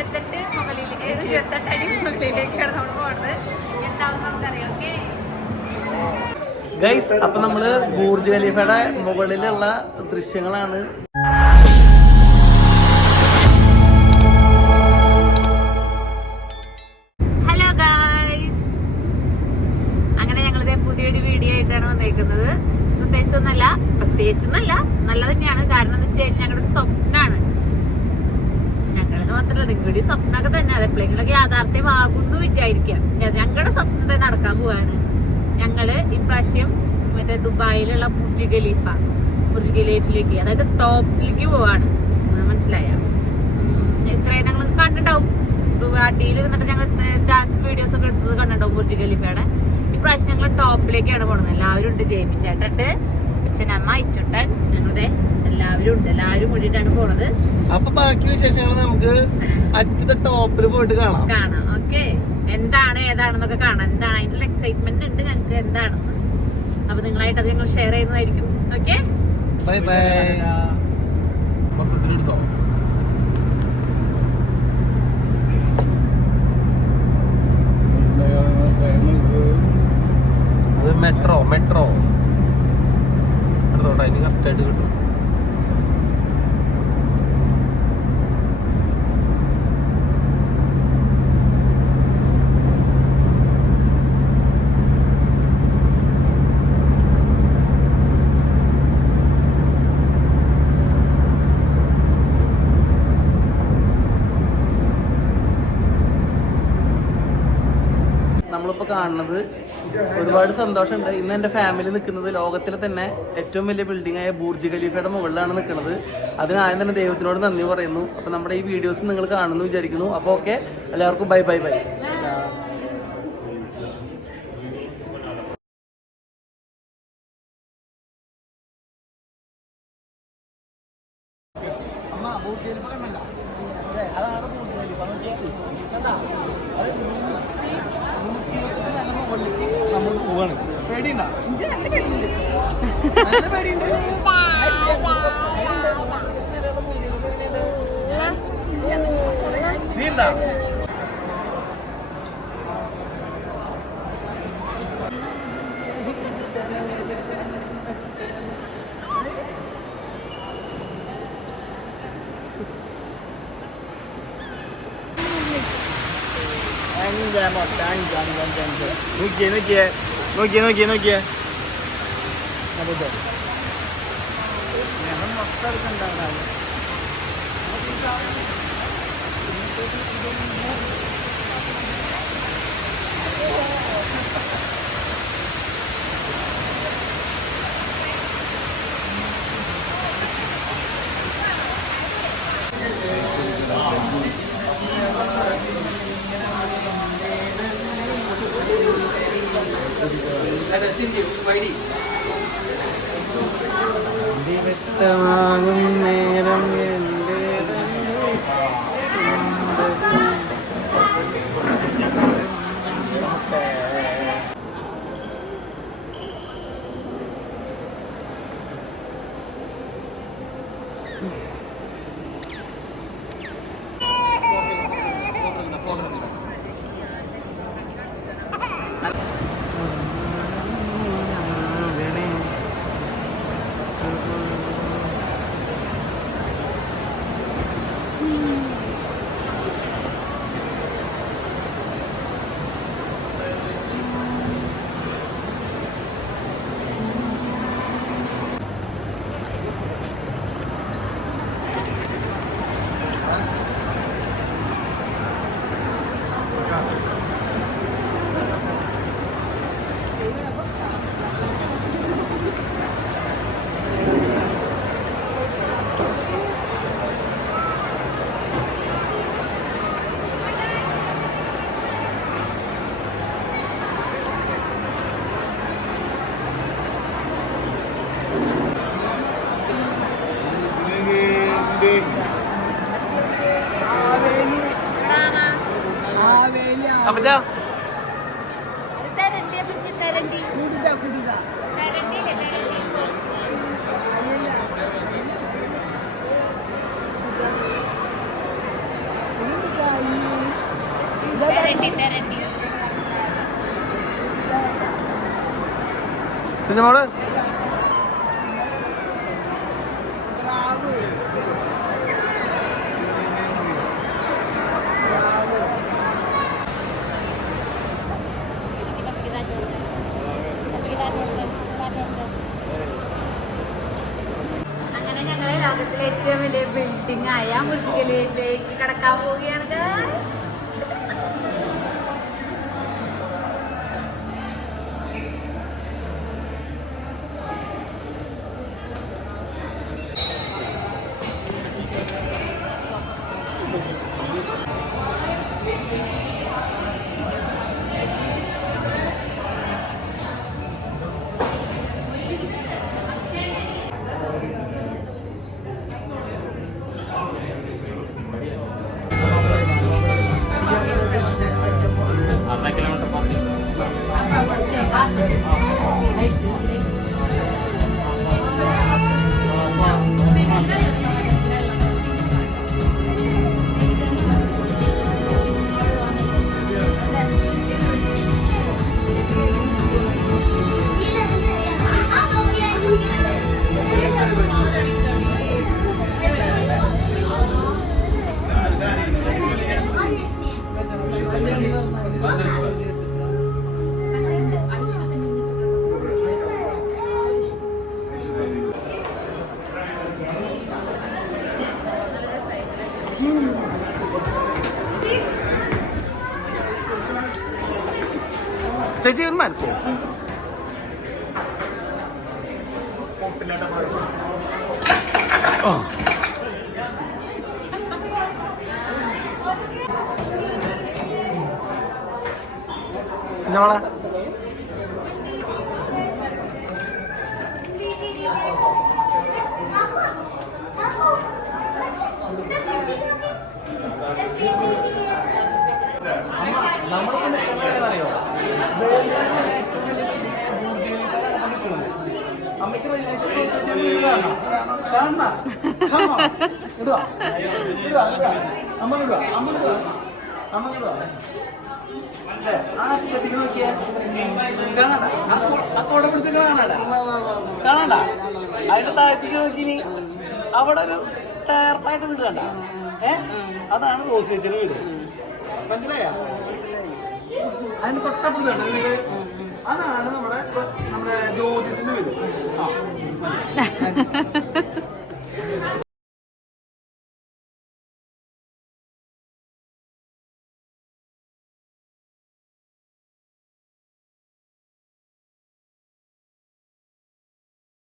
28 അടി മുകളിലേക്കാണ് നമ്മൾ പോകുന്നത്. എന്താണെന്ന് നമുക്കറിയാം. ഓക്കെ ഗൈസ്, അപ്പൊ നമ്മള് ബുർജ് ഖലീഫയുടെ മുകളിലുള്ള ദൃശ്യങ്ങളാണ്. ഹലോ ഗൈസ്, അങ്ങനെ ഞങ്ങളിത് പുതിയൊരു വീഡിയോ ആയിട്ടാണ് വന്നേക്കുന്നത്. പ്രത്യേകിച്ചൊന്നല്ല, നല്ല തന്നെയാണ്. കാരണം എന്താ വെച്ച് കഴിഞ്ഞാൽ ഞങ്ങളുടെ ഒരു സ്വപ്നമാണ്. ഞങ്ങളുടെ മാത്രമല്ല, നിങ്ങളുടെ സ്വപ്നമൊക്കെ തന്നെ അത് എപ്പോഴെങ്കിലൊക്കെ യാഥാർത്ഥ്യമാകുന്നു വിചാരിക്കാം. ഞങ്ങളുടെ സ്വപ്നത്തെ നടക്കാൻ പോവാണ്. ഞങ്ങള് ഇപ്രാവശ്യം മറ്റേ ദുബായിലുള്ള ബുർജ് ഖലീഫിലേക്ക്, അതായത് ടോപ്പിലേക്ക് പോവാണ്. മനസ്സിലായ? ഇത്രയും ഞങ്ങൾ കണ്ടിട്ടുണ്ടാവും, ഗുവാഹട്ടിയിൽ ഇരുന്നിട്ട് ഞങ്ങൾ ഡാൻസ് വീഡിയോസ് ഒക്കെ എടുത്തത് കണ്ടിട്ടുണ്ടാവും ബുർജ് ഖലീഫയുടെ. ഇപ്രാവശ്യം ഞങ്ങൾ ടോപ്പിലേക്കാണ് പോകുന്നത്. എല്ലാവരും ഉണ്ട്, ജയിപ്പിച്ചേട്ടുണ്ട്, അച്ഛനമ്മ, ഇച്ചുട്ടൻ, ഞങ്ങളുടെ എല്ലാവരും ഉണ്ട്. എല്ലാവരും കൂടിയിട്ടാണ് പോണത്. അപ്പൊ ബാക്കി വിശേഷങ്ങൾ നമുക്ക് അറ്റ് ടോപ്പിൽ പോയിട്ട് കാണാം. ഓക്കെ, എന്താണ് ഏതാണെന്നൊക്കെ കാണാം. എന്താണ് അതിന്റെ എക്സൈറ്റ്മെന്റ് ഉണ്ട് ഞങ്ങൾക്ക് എന്താണെന്ന്. അപ്പൊ നിങ്ങളായിട്ട് അത് ഞങ്ങൾ ഷെയർ ചെയ്യുന്നതായിരിക്കും. Okay, bye bye. അത് മെട്രോ അടുത്തോട്ടെ, അതിന് കറക്റ്റായിട്ട് കിട്ടും. നമ്മളിപ്പോൾ കാണുന്നത് ഒരുപാട് സന്തോഷമുണ്ട്. ഇന്ന് എൻ്റെ ഫാമിലി നിൽക്കുന്നത് ലോകത്തിലെ തന്നെ ഏറ്റവും വലിയ ബിൽഡിംഗ് ആയ ബുർജ് ഖലീഫയുടെ മുകളിലാണ് നിൽക്കുന്നത്. അതിനാദ്യം തന്നെ ദൈവത്തിനോട് നന്ദി പറയുന്നു. അപ്പോൾ നമ്മുടെ ഈ വീഡിയോസ് നിങ്ങൾ കാണുന്നു വിചാരിക്കുന്നു. അപ്പോൾ ഓക്കെ, എല്ലാവർക്കും ബൈ ബൈ ബൈ. നമ്മൾ പോവാണ്. പേടിയുണ്ടോ? നല്ല പേടിയുണ്ട്. നീണ്ടാ നോക്കിയേ അതെ മൊത്തം എടുക്കണ്ടാവും. വ്യക്തമാകും നേരം apa jauh? സിനിമോള് അങ്ങനെ ഞങ്ങളെ ലോകത്തിലെ ഏറ്റവും വലിയ ബിൽഡിംഗ് ആയ ബുർജ് ഖലീഫയിലേക്ക് കടക്കാൻ പോവുകയാണ് guys. ചേച്ചി ഒരു മാർക്കോ നമ്മളെ കാണാണ്ട അതിന്റെ താഴ്ത്തിക്ക് നോക്കിനി അവിടെ ഒരു ടയർപ്പായിട്ട് വീട് കണ്ട അതാണ് റോസ് ചേച്ചിയുടെ വീട് മനസ്സിലായ അതിന് തൊട്ടപ്പുറത്താണ് വീട് അതാണ് നമ്മുടെ ജ്യോതിസിന്റെ വീട്